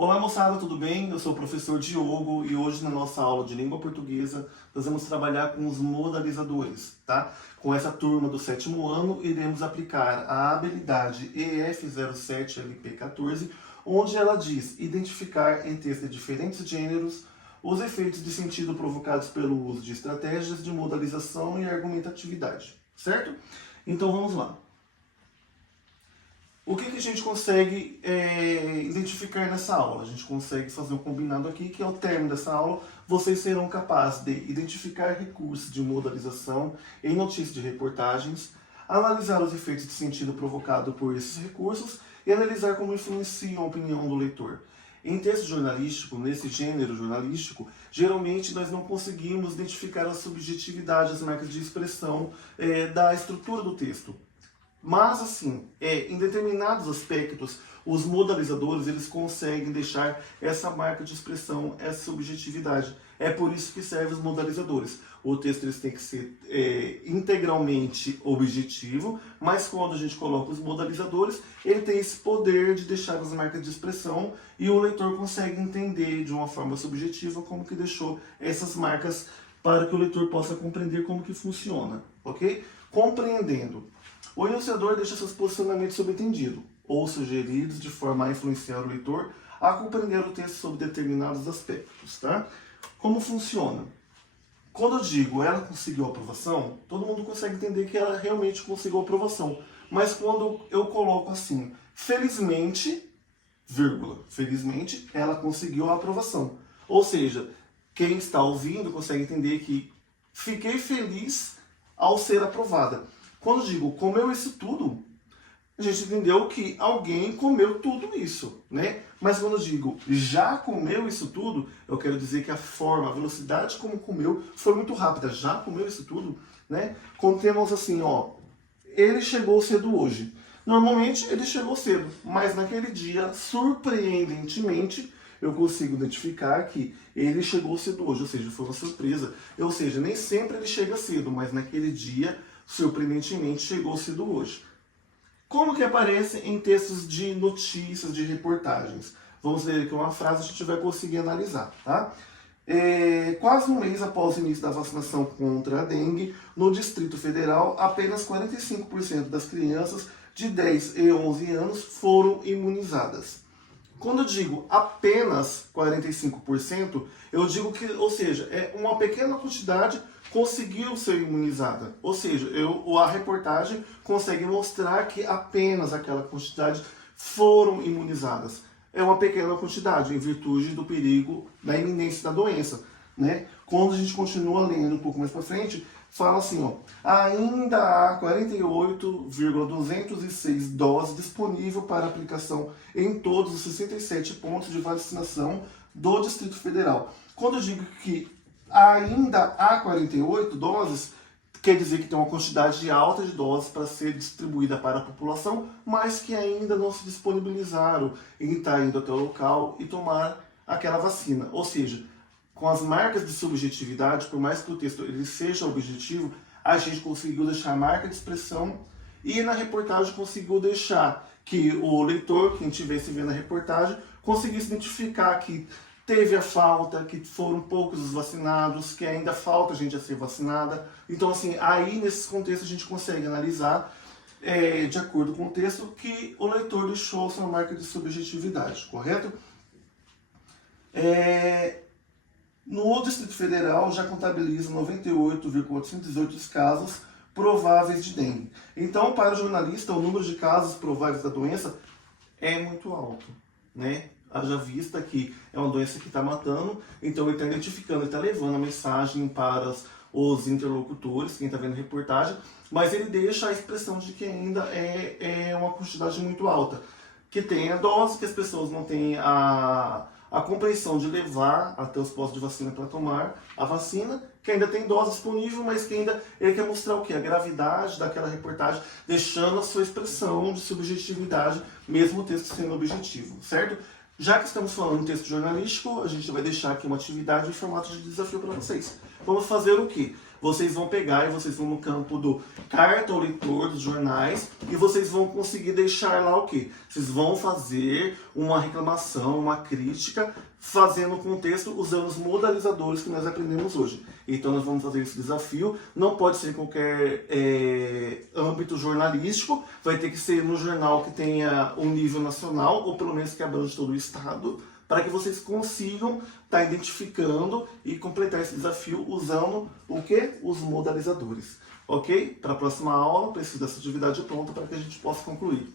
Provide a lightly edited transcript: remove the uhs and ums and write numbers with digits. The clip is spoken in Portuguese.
Olá moçada, tudo bem? Eu sou o professor Diogo e hoje na nossa aula de língua portuguesa nós vamos trabalhar com os modalizadores, tá? Com essa turma do 7º ano iremos aplicar a habilidade EF07LP14, onde ela diz identificar em texto de diferentes gêneros os efeitos de sentido provocados pelo uso de estratégias de modalização e argumentatividade, certo? Então vamos lá. O que a gente consegue identificar nessa aula? A gente consegue fazer um combinado aqui, que ao término dessa aula, vocês serão capazes de identificar recursos de modalização em notícias de reportagens, analisar os efeitos de sentido provocado por esses recursos e analisar como influenciam a opinião do leitor. Em texto jornalístico, nesse gênero jornalístico, geralmente nós não conseguimos identificar a subjetividade, as marcas de expressão da estrutura do texto. Mas, assim, em determinados aspectos, os modalizadores eles conseguem deixar essa marca de expressão, essa subjetividade. É por isso que servem os modalizadores. O texto eles tem que ser integralmente objetivo, mas quando a gente coloca os modalizadores, ele tem esse poder de deixar as marcas de expressão e o leitor consegue entender de uma forma subjetiva como que deixou essas marcas para que o leitor possa compreender como que funciona, ok? Compreendendo. O enunciador deixa seus posicionamentos subentendidos ou sugeridos de forma a influenciar o leitor a compreender o texto sobre determinados aspectos, tá? Como funciona? Quando eu digo ela conseguiu aprovação, todo mundo consegue entender que ela realmente conseguiu aprovação. Mas quando eu coloco assim, felizmente, vírgula, felizmente ela conseguiu a aprovação. Ou seja, quem está ouvindo consegue entender que fiquei feliz ao ser aprovada. Quando eu digo comeu isso tudo, a gente entendeu que alguém comeu tudo isso, né? Mas quando eu digo já comeu isso tudo, eu quero dizer que a forma, a velocidade como comeu foi muito rápida. Já comeu isso tudo, né? Quando temos assim, ó, ele chegou cedo hoje. Normalmente ele chegou cedo, mas naquele dia, surpreendentemente, eu consigo identificar que ele chegou cedo hoje, ou seja, foi uma surpresa. Ou seja, nem sempre ele chega cedo, mas naquele dia, surpreendentemente, chegou cedo hoje. Como que aparece em textos de notícias, de reportagens? Vamos ler aqui uma frase, a gente vai conseguir analisar, tá? Quase um mês após o início da vacinação contra a dengue, no Distrito Federal, apenas 45% das crianças de 10 e 11 anos foram imunizadas. Quando eu digo apenas 45%, eu digo que, ou seja, uma pequena quantidade conseguiu ser imunizada. Ou seja, a reportagem consegue mostrar que apenas aquela quantidade foram imunizadas. É uma pequena quantidade, em virtude do perigo, da iminência da doença, né? Quando a gente continua lendo um pouco mais para frente, fala assim, ó, ainda há 48,206 doses disponíveis para aplicação em todos os 67 pontos de vacinação do Distrito Federal. Quando eu digo que ainda há 48 doses, quer dizer que tem uma quantidade alta de doses para ser distribuída para a população, mas que ainda não se disponibilizaram em estar indo até o local e tomar aquela vacina. Ou seja, com as marcas de subjetividade, por mais que o texto ele seja objetivo, a gente conseguiu deixar a marca de expressão e na reportagem conseguiu deixar que o leitor, quem estivesse vendo a reportagem, conseguisse identificar que teve a falta, que foram poucos os vacinados, que ainda falta gente a ser vacinada. Então, assim, aí nesses contextos a gente consegue analisar, de acordo com o texto, que o leitor deixou sua marca de subjetividade, correto? No Distrito Federal já contabiliza 98,818 casos prováveis de dengue. Então, para o jornalista, o número de casos prováveis da doença é muito alto, né? Haja vista que é uma doença que está matando, então ele está identificando, ele está levando a mensagem para os interlocutores, quem está vendo a reportagem, mas ele deixa a expressão de que ainda é uma quantidade muito alta, que tem a dose, que as pessoas não têm a compreensão de levar até os postos de vacina para tomar a vacina, que ainda tem dose disponível, mas que ainda ele quer mostrar o quê? A gravidade daquela reportagem, deixando a sua expressão de subjetividade, mesmo o texto sendo objetivo, certo? Já que estamos falando em texto jornalístico, a gente vai deixar aqui uma atividade em formato de desafio para vocês. Vamos fazer o quê? vocês vão pegar e vocês vão no campo do carta ou leitor dos jornais e vocês vão conseguir deixar lá o quê? Vocês vão fazer uma reclamação, uma crítica, fazendo o contexto usando os modalizadores que nós aprendemos hoje. Então nós vamos fazer esse desafio, não pode ser em qualquer âmbito jornalístico, vai ter que ser no jornal que tenha um nível nacional, ou pelo menos que abrange todo o estado, para que vocês consigam estar identificando e completar esse desafio usando o quê? Os modalizadores. Ok? Para a próxima aula, preciso dessa atividade pronta para que a gente possa concluir.